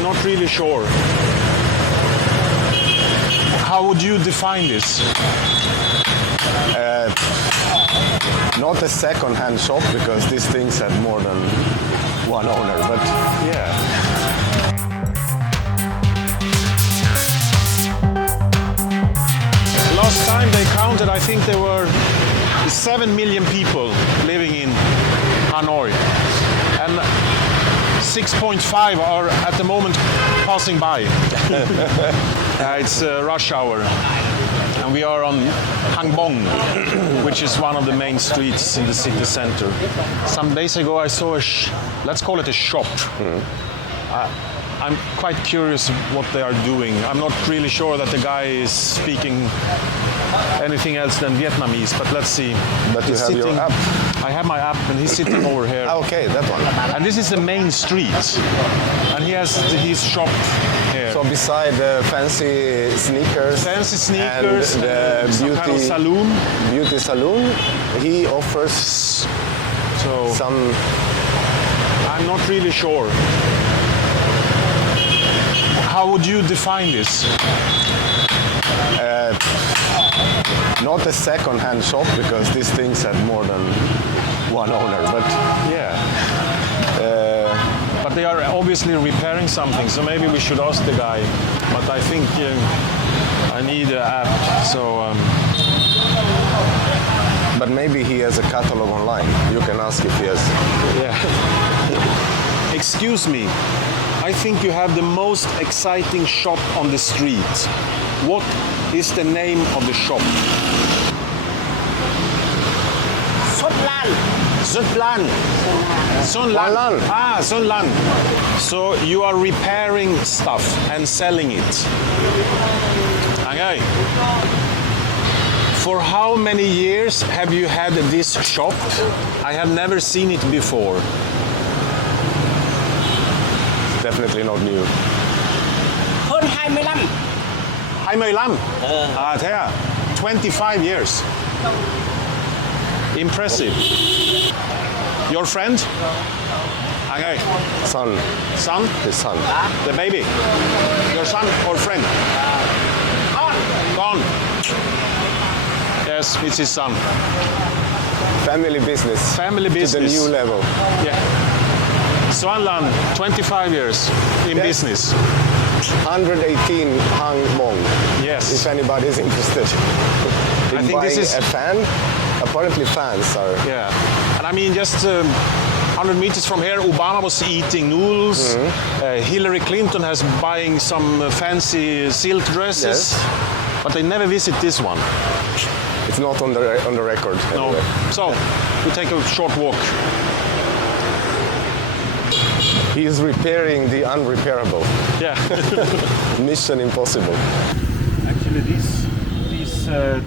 I'm not really sure. How would you define this? Not a second-hand shop, because these things had more than one owner, but Yeah. Last time they counted, I think there were 7 million people living in Hanoi. And 6.5 are at the moment passing by. It's rush hour. And we are on Hang Bong, which is one of the main streets in the city center. Some days ago I saw let's call it a shop. I'm quite curious what they are doing. I'm not really sure that the guy is speaking anything else than Vietnamese, but let's see. But you have your app. I have my app, and he's sitting over here. Okay, that one. And this is the main street, and he has his shop here. So beside the fancy sneakers, and some beauty kind of salon, he offers some. I'm not really sure. How would you define this? Not a second-hand shop, because these things had more than one owner, but Yeah. But they are obviously repairing something, so maybe we should ask the guy. But I think I need an app, so. But maybe he has a catalog online. You can ask if he has. Yeah. Excuse me. I think you have the most exciting shop on the street. What is the name of the shop? Sunlan. Sunlan. Ah, Sunlan. So you are repairing stuff and selling it. Okay. For how many years have you had this shop? I have never seen it before. Definitely not new. Hơn 25. 25. Thế à? 25 years. Impressive. Your friend? Okay. Son, Son? his son. The baby? Your son or friend? Gone. Yes, it's his son. Family business. Family To business. the new level. Yeah. Swanland, 25 years in Yes. business. 118 Hang Bong. Yes. If anybody is interested in I think buying this is- a fan, apparently fans are. Yeah. And I mean, just 100 meters from here, Obama was eating noodles. Hillary Clinton has buying some fancy silk dresses. Yes. But they never visit this one. It's not on the record. No. Anyway. So, we take a short walk. He is repairing the unrepairable. Yeah. Mission impossible. Actually, these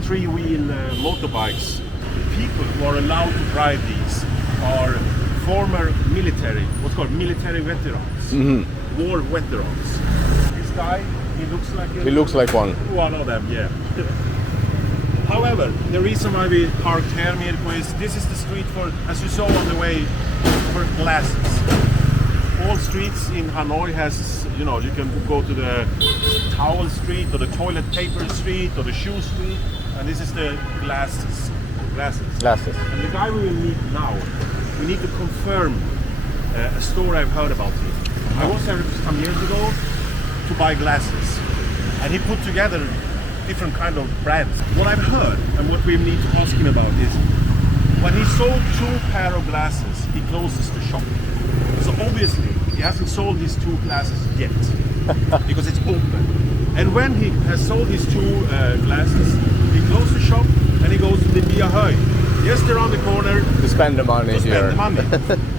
three-wheel motorbikes, the people who are allowed to drive these are former military, what's called military veterans, war veterans. This guy, he looks like one of them, yeah. However, the reason why we parked here, Mirko, is this is the street for, as you saw on the way, for glasses. All streets in Hanoi has, you know, you can go to the towel street or the toilet paper street or the shoe street, and this is the glasses. And the guy we will meet now, we need to confirm a store I've heard about here. I was there some years ago to buy glasses, and he put together different kind of brands. What I've heard and what we need to ask him about is, when he sold 2 pair of glasses, he closes the shop. So obviously, he hasn't sold his 2 glasses yet, because it's open. And when he has sold his 2 glasses, he closes the shop and he goes to the Hanoi, just around the corner, To spend the money to spend here. the money.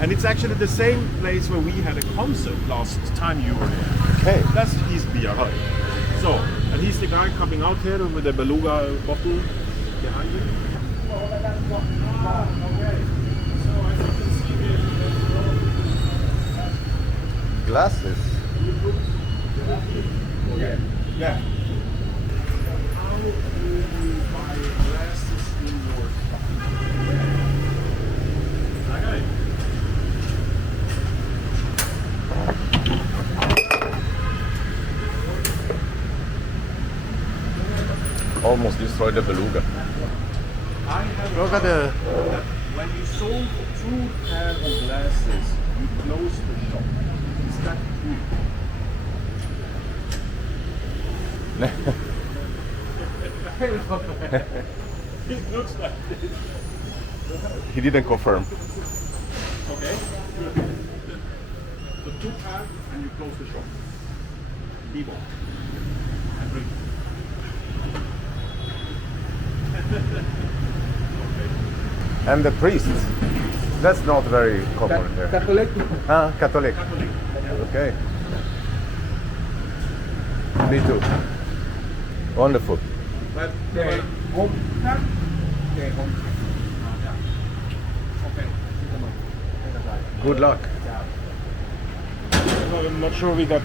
And it's actually the same place where we had a concert last time you were here. Okay. That's his Hanoi. So, and he's the guy coming out here with the beluga bottle behind him. Okay. So as you can see here, Glasses. okay. Yeah. How do you buy glasses in your shop? Okay. almost destroyed the beluga. I have Look at the... that when you sold 2 pair of glasses, you closed the shop. Is that true? It looks like it. He didn't confirm. Okay. So 2 pair and you close the shop. Vivo. And drink. And the priest. That's not very common here. Catholic. Ah, Catholic. Catholic. Okay. Me too. Wonderful. But home pair? Home. Okay. Good luck. I'm not sure we got.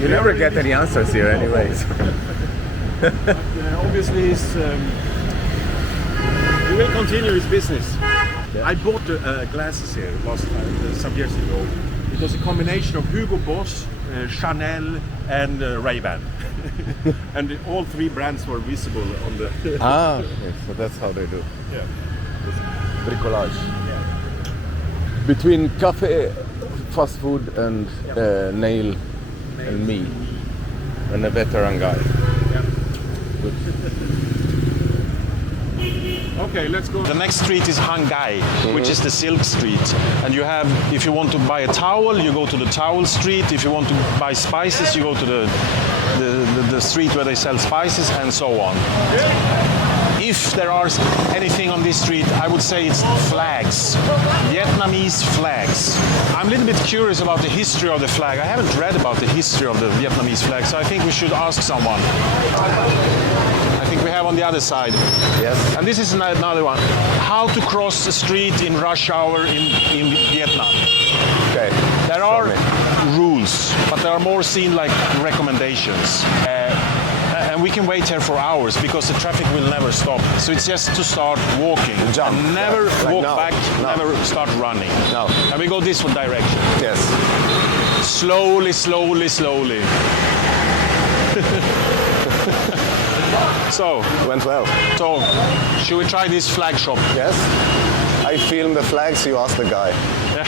You never get any answers here anyways. Obviously, he will continue his business. I bought glasses here last time, some years ago. It was a combination of Hugo Boss, Chanel, and Ray-Ban. And all 3 brands were visible on the. Ah, okay. So that's how they do. Yeah. Bricolage. Between cafe, fast food, and nail and me, and a veteran guy. Yeah. Okay, let's go. The next street is Hanoi, which is the silk street. And you have, if you want to buy a towel, you go to the towel street. If you want to buy spices, you go to the street where they sell spices, and so on. If there are anything on this street, I would say it's flags, Vietnamese flags. I'm a little bit curious about the history of the flag. I haven't read about the history of the Vietnamese flag, so I think we should ask someone. I think we have on the other side. Yes. And this is another one. How to cross the street in rush hour in Vietnam. Okay. There are rules, but there are more seen like recommendations. And we can wait here for hours because the traffic will never stop. So it's just to start walking. Jump. And never Like walk now. back, No. never start running. No. And we go this one direction. Yes. Slowly, slowly, slowly. So, Went well. so, should we try this flag shop? Yes. I film the flags, you ask the guy. Yeah.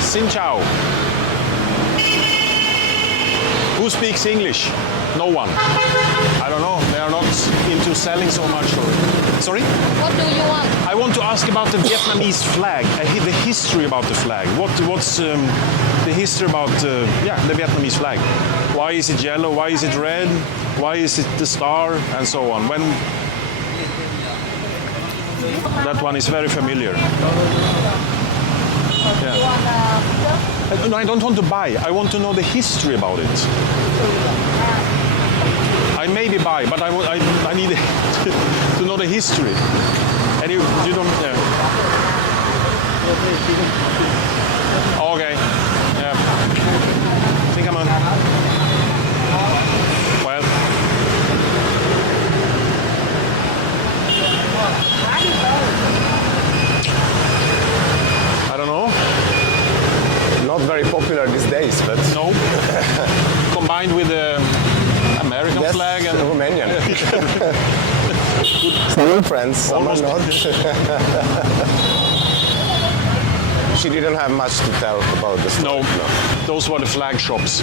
Xin chào. Who speaks English? No one. I don't know. They are not into selling so much. Sorry? What do you want? I want to ask about the Vietnamese flag, the history about the flag. What's the history about the Vietnamese flag? Why is it yellow? Why is it red? Why is it the star? And so on. When that one is very familiar. Yeah. No, I don't want to buy. I want to know the history about it. I maybe buy, but I need to know the history. And you don't. Yeah. Okay. Yeah. I think I'm on. Well. I don't know. Not very popular these days, but No. Combined with the American yes, flag and Romanian. Some are friends, some are not. She didn't have much to tell about the story. no, those were the flag shops.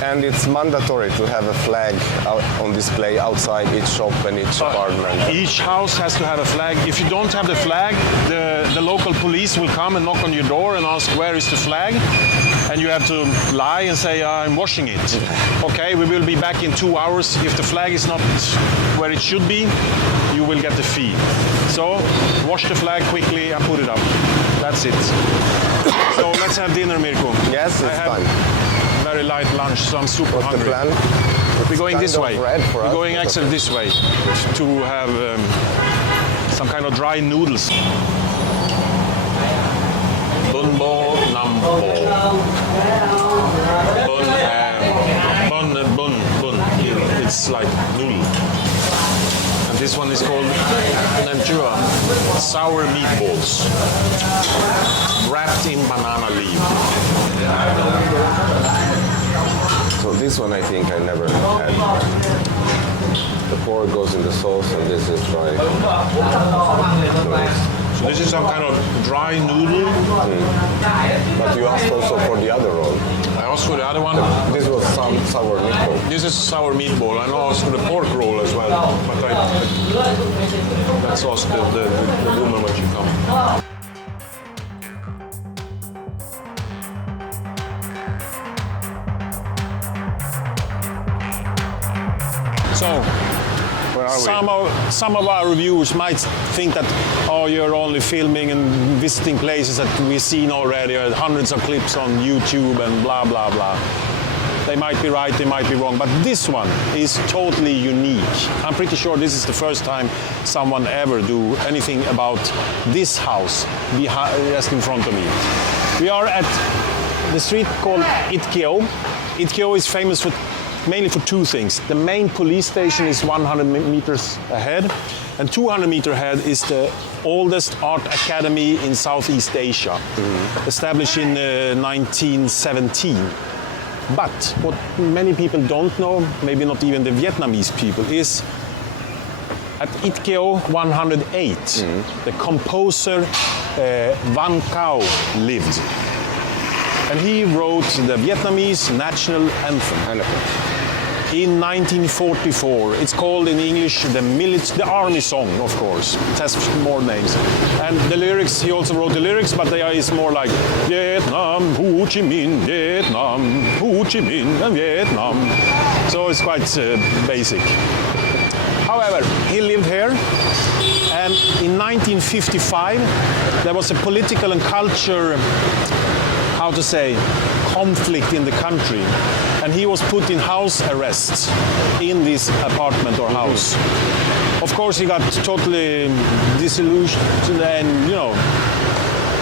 And it's mandatory to have a flag out on display outside each shop and each apartment. Each house has to have a flag. If you don't have the flag, the local police will come and knock on your door and ask where is the flag, and you have to lie and say I'm washing it. Okay, we will be back in 2 hours. If the flag is not where it should be, you will get the fee. So wash the flag quickly and put it up. That's it. So let's have dinner, Mirko. Yes, I it's have fine. very light lunch, so I'm super What's the hungry. plan? We're going this kind way. of red for We're us, going but actually okay. this way to have some kind of dry noodles. Bun bo nam bo. Bun. It's like noodle. And this one is called nem chua. sour meatballs wrapped in banana leaf. So this one I think I never had. The pork goes in the sauce and this is dry. Nice. So this is some kind of dry noodle. But you asked also for the other roll. I asked for the other one. This was some sour meatball. This is sour meatball. I asked for the pork roll as well. But let's ask the woman when she comes. So, some of our reviewers might think that, oh, you're only filming and visiting places that we've seen already, hundreds of clips on YouTube and blah, blah, blah. They might be right, they might be wrong, but this one is totally unique. I'm pretty sure this is the first time someone ever do anything about this house just in front of me. We are at the street called Itkeo. Itkeo is famous for mainly for two things. The main police station is 100 meters ahead, and 200 meters ahead is the oldest art academy in Southeast Asia, established in 1917. But what many people don't know, maybe not even the Vietnamese people, is at Itkeo 108, the composer Van Cao lived. And he wrote the Vietnamese national anthem. In 1944, it's called in English the army song, of course. It has more names. And the lyrics, he also wrote the lyrics, but it's more like Vietnam, Ho Chi Minh, Vietnam, Ho Chi Minh, and Vietnam. So it's quite basic. However, he lived here, and in 1955, there was a political and culture, how to say, conflict in the country, and he was put in house arrest in this apartment or house. Of course, he got totally disillusioned, and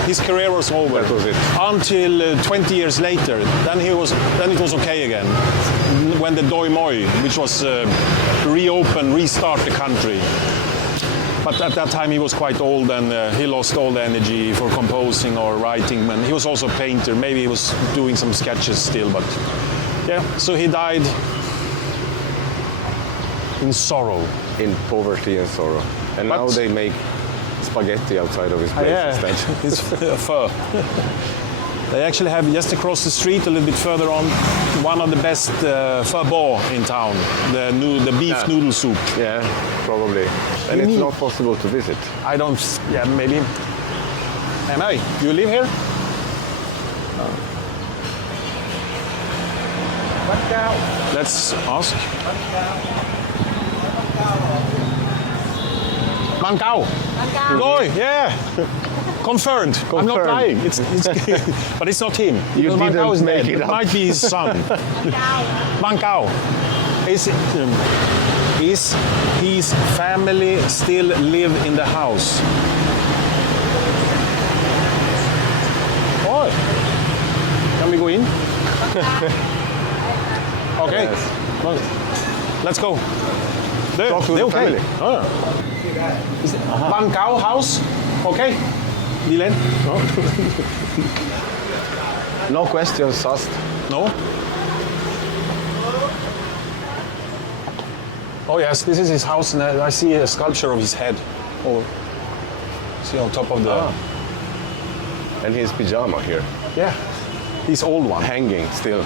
his career was over. That was it. Until 20 years later, then it was okay again, when the Doi Moi, which was restart the country. But at that time he was quite old, and he lost all the energy for composing or writing. And he was also a painter. Maybe he was doing some sketches still, but yeah. So he died in sorrow. In poverty and sorrow. And now they make spaghetti outside of his place instead. It's pho. They actually have just across the street, a little bit further on, one of the best pho bo in town, the beef noodle soup. Yeah, probably. And it's not possible to visit. I don't, maybe. Hanoi, you live here? Let's ask. Van Cao. Doi, yeah. Confirmed. I'm not lying. It's but it's not him. You Van Cao is didn't make dead. it It up. might be his son. Van Cao. Is his family still live in the house? Oh, can we go in? Okay. Yes. Well, let's go. Talk to the okay. family. Oh. Is it Van Cao house? Okay. Dylan? No questions asked. No? Oh yes, this is his house, and I see a sculpture of his head. Oh, see on top of the... And his pyjama here. Yeah, his old one. Hanging still.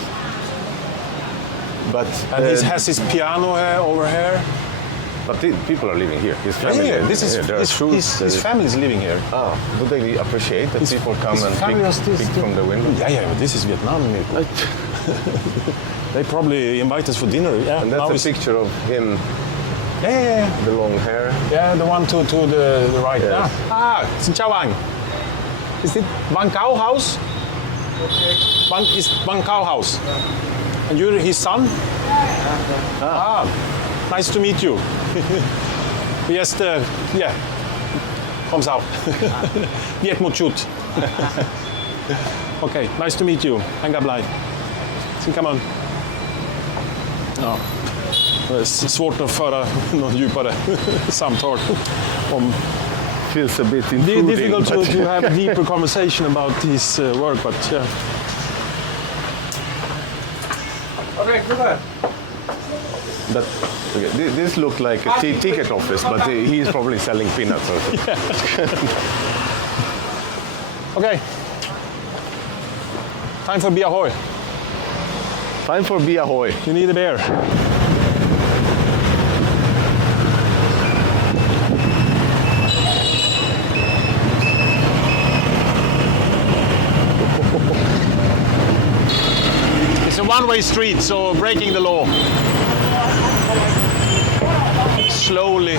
But And he has his piano here, over here. But people are living here. His family. Yeah, this is here. There are shoes. his family is living here. Ah, do they appreciate that people come his and family was pick from the window? Yeah, but this is Vietnam. They probably invite us for dinner. Yeah, And now that's a picture of him, Yeah. the long hair. Yeah, the one to the right. Yes. Xin chào anh. Is it Van Cao house? Is Van Cao house? And you're his son? Nice to meet you. Yes, yeah. Kom sao. Viet một chút. Okay, nice to meet you. Anh gặp lại. Xin cảm ơn. Ja. Det är svårt att föra något djupare samtal om feels a bit intruding. Difficult but- to have a deeper conversation about his work, but yeah. Okay, super. But okay, this looked like a ticket office, but he is probably selling peanuts or something. Okay. Time for Bia Ahoy. Time for Bia Ahoy. You need a beer. It's a one-way street, so breaking the law. Slowly